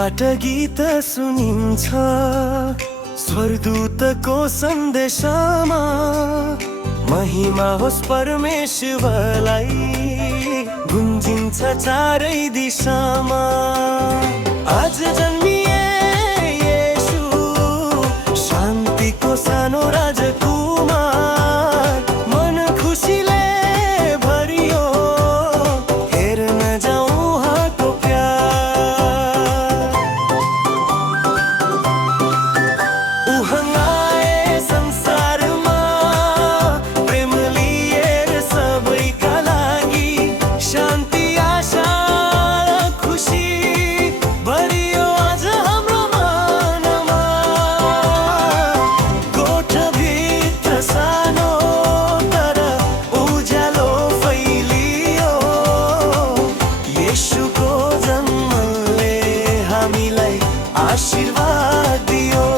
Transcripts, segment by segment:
बाट गीत सुनिन्छ स्वर्गदूतको सन्देशमा। महिमा होस् परमेश्वरलाई, गुन्जिन्छ चारै दिशामा। आज जन्मिए येशू, शान्तिको सानो राजकुमार। मन खुसीले भरियो, हेर्न जाउँ उहाँको प्यार। उहाँ आए संसारमा, प्रेम लिएर सबैका लागि। शान्ति आशा खुसी भरियो आज हाम्रो मनमा। कोठाभित्र सानो तर उज्यालो फैलियो, येशूको जन्मले हामीलाई आशीर्वाद दियो।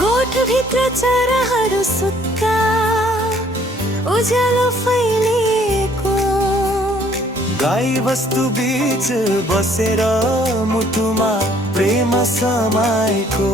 गोठभित्र चराहरू सुत्ता, उज्यालो फैलिएको। गाई वस्तु बीच बसेर मुटुमा प्रेम समाएको।